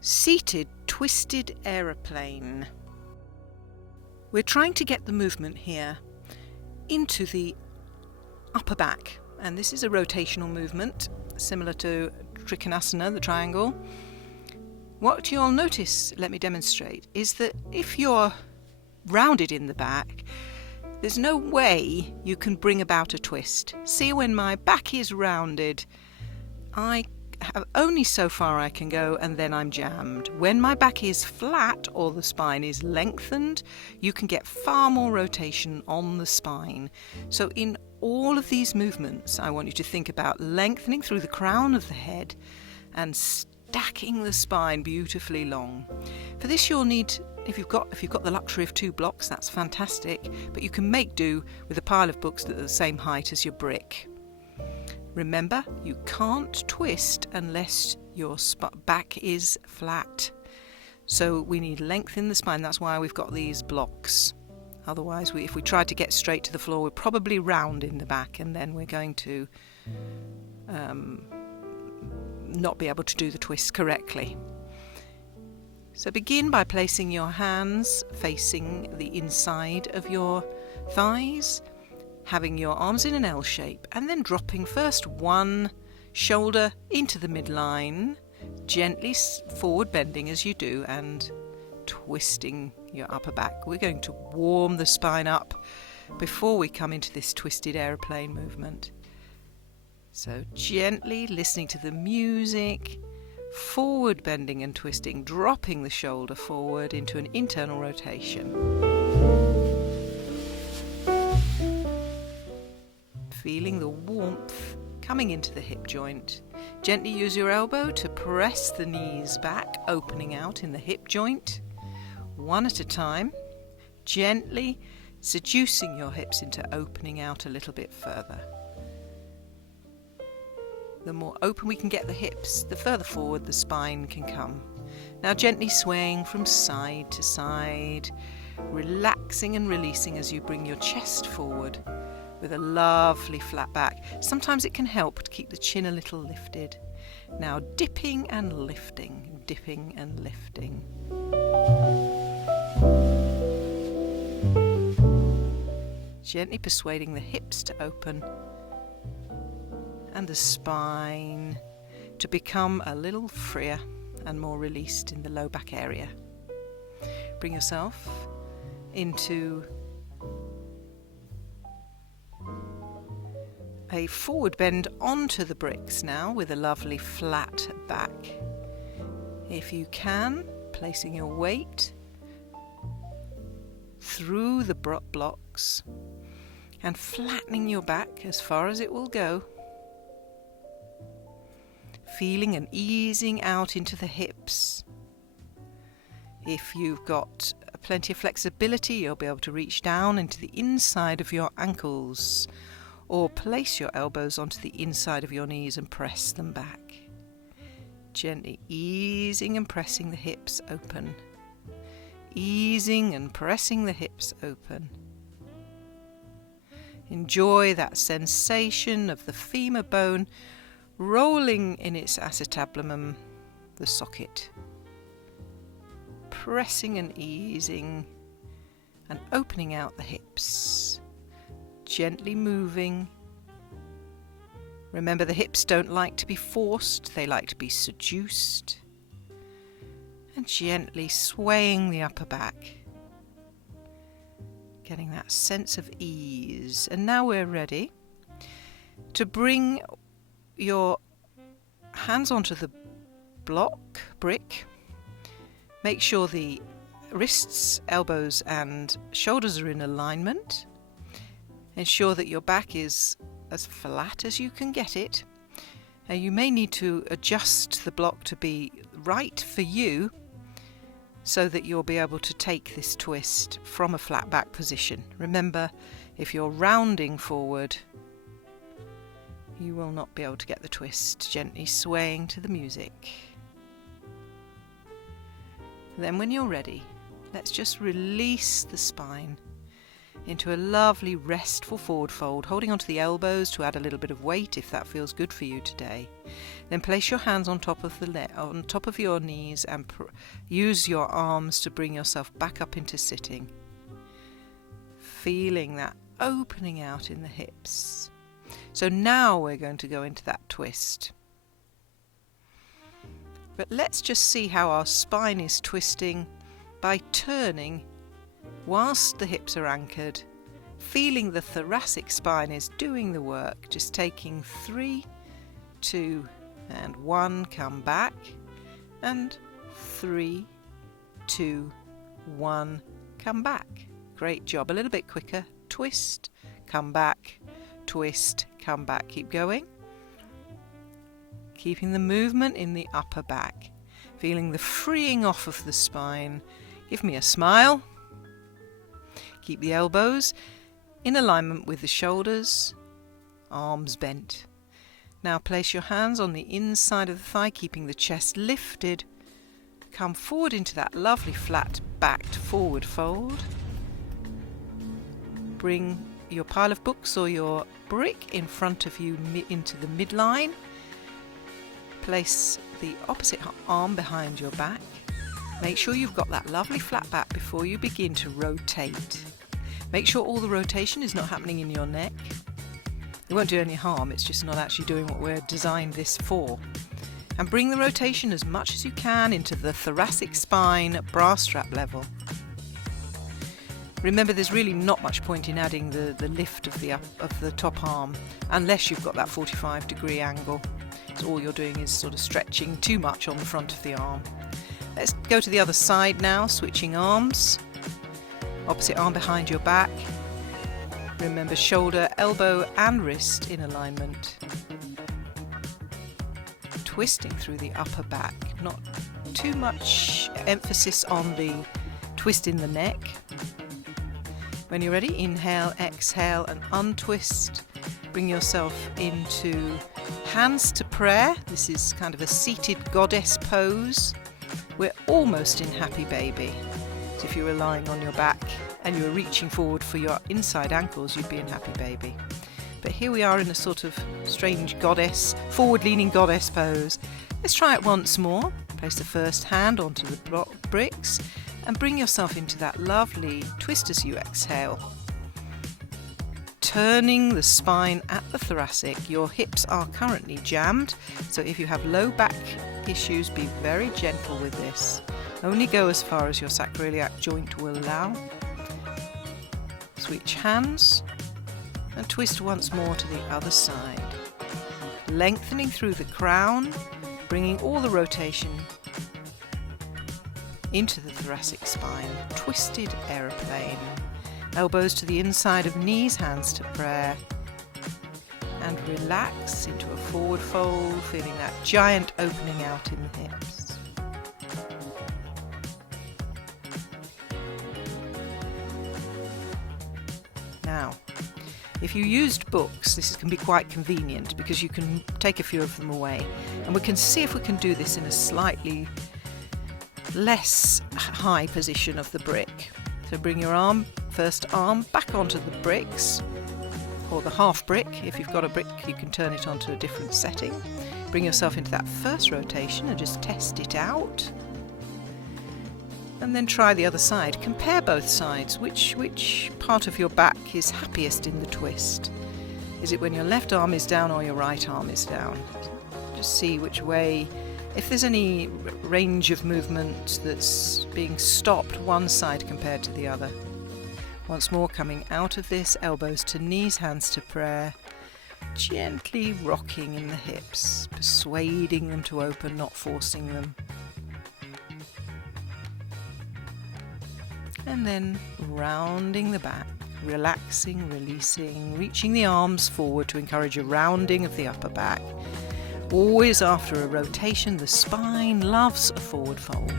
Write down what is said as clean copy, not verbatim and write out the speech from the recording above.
Seated Twisted Aeroplane. We're trying to get the movement here into the upper back, and this is a rotational movement similar to Trikonasana, the triangle. What you'll notice, let me demonstrate, is that if you're rounded in the back, there's no way you can bring about a twist. See, when my back is rounded, I have only so far I can go, and then I'm jammed. When my back is flat or the spine is lengthened, you can get far more rotation on the spine. So in all of these movements, I want you to think about lengthening through the crown of the head and stacking the spine beautifully long. For this you'll need, if you've got the luxury of 2 blocks, that's fantastic, but you can make do with a pile of books that are the same height as your brick. Remember, you can't twist unless your back is flat. So we need length in the spine. That's why we've got these blocks. Otherwise, if we tried to get straight to the floor, we're probably round in the back, and then we're going to not be able to do the twist correctly. So begin by placing your hands facing the inside of your thighs, having your arms in an L shape, and then dropping first one shoulder into the midline, gently forward bending as you do, and twisting your upper back. We're going to warm the spine up before we come into this twisted aeroplane movement. So gently listening to the music, forward bending and twisting, dropping the shoulder forward into an internal rotation. Feeling the warmth coming into the hip joint. Gently use your elbow to press the knees back, opening out in the hip joint. One at a time, gently seducing your hips into opening out a little bit further. The more open we can get the hips, the further forward the spine can come. Now gently swaying from side to side, relaxing and releasing as you bring your chest forward with a lovely flat back. Sometimes it can help to keep the chin a little lifted. Now dipping and lifting, dipping and lifting. Gently persuading the hips to open and the spine to become a little freer and more released in the low back area. Bring yourself into a forward bend onto the bricks now with a lovely flat back. If you can, placing your weight through the blocks and flattening your back as far as it will go. Feeling and easing out into the hips. If you've got plenty of flexibility, you'll be able to reach down into the inside of your ankles, or place your elbows onto the inside of your knees and press them back. Gently easing and pressing the hips open. Easing and pressing the hips open. Enjoy that sensation of the femur bone rolling in its acetabulum, the socket. Pressing and easing and opening out the hips. Gently moving. Remember, the hips don't like to be forced, they like to be seduced. And gently swaying the upper back. Getting that sense of ease. And now we're ready to bring your hands onto the brick. Make sure the wrists, elbows and shoulders are in alignment. Ensure that your back is as flat as you can get it. You may need to adjust the block to be right for you so that you'll be able to take this twist from a flat back position. Remember, if you're rounding forward, you will not be able to get the twist. Gently swaying to the music. Then when you're ready, let's just release the spine. into a lovely restful forward fold, holding onto the elbows to add a little bit of weight if that feels good for you today. Then place your hands on top of your knees and use your arms to bring yourself back up into sitting. Feeling that opening out in the hips. So now we're going to go into that twist. But let's just see how our spine is twisting by turning whilst the hips are anchored, feeling the thoracic spine is doing the work, just taking 3, 2, and 1, come back, and 3, 2, 1, come back. Great job. A little bit quicker. Twist, come back, twist, come back. Keep going. Keeping the movement in the upper back, feeling the freeing off of the spine. Give me a smile. Keep the elbows in alignment with the shoulders, arms bent. Now place your hands on the inside of the thigh, keeping the chest lifted. Come forward into that lovely flat backed forward fold. Bring your pile of books or your brick in front of you into the midline. Place the opposite arm behind your back. Make sure you've got that lovely flat back before you begin to rotate. Make sure all the rotation is not happening in your neck. It won't do any harm, it's just not actually doing what we're designed this for. And bring the rotation as much as you can into the thoracic spine at bra strap level. Remember, there's really not much point in adding the lift of the top arm unless you've got that 45-degree angle. So all you're doing is sort of stretching too much on the front of the arm. Let's go to the other side now, switching arms. Opposite arm behind your back. Remember, shoulder, elbow and wrist in alignment. Twisting through the upper back. Not too much emphasis on the twist in the neck. When you're ready, inhale, exhale and untwist. Bring yourself into hands to prayer. This is kind of a seated goddess pose. We're almost in happy baby. So if you were lying on your back and you were reaching forward for your inside ankles, you'd be in happy baby. But here we are in a sort of strange goddess, forward-leaning goddess pose. Let's try it once more. Place the first hand onto the bricks and bring yourself into that lovely twist as you exhale. Turning the spine at the thoracic. Your hips are currently jammed, so if you have low back issues, be very gentle with this. Only go as far as your sacroiliac joint will allow. Switch hands and twist once more to the other side. Lengthening through the crown, bringing all the rotation into the thoracic spine. Twisted aeroplane. Elbows to the inside of knees, hands to prayer. And relax into a forward fold, feeling that giant opening out in the hips. Now, if you used books, this can be quite convenient because you can take a few of them away. And we can see if we can do this in a slightly less high position of the brick. So bring your first arm back onto the bricks, or the half brick. If you've got a brick, you can turn it onto a different setting. Bring yourself into that first rotation and just test it out. And then try the other side. Compare both sides. Which part of your back is happiest in the twist? Is it when your left arm is down or your right arm is down? Just see which way. If there's any range of movement that's being stopped one side compared to the other. Once more, coming out of this, elbows to knees, hands to prayer. Gently rocking in the hips, persuading them to open, not forcing them. And then rounding the back, relaxing, releasing, reaching the arms forward to encourage a rounding of the upper back. Always after a rotation, the spine loves a forward fold.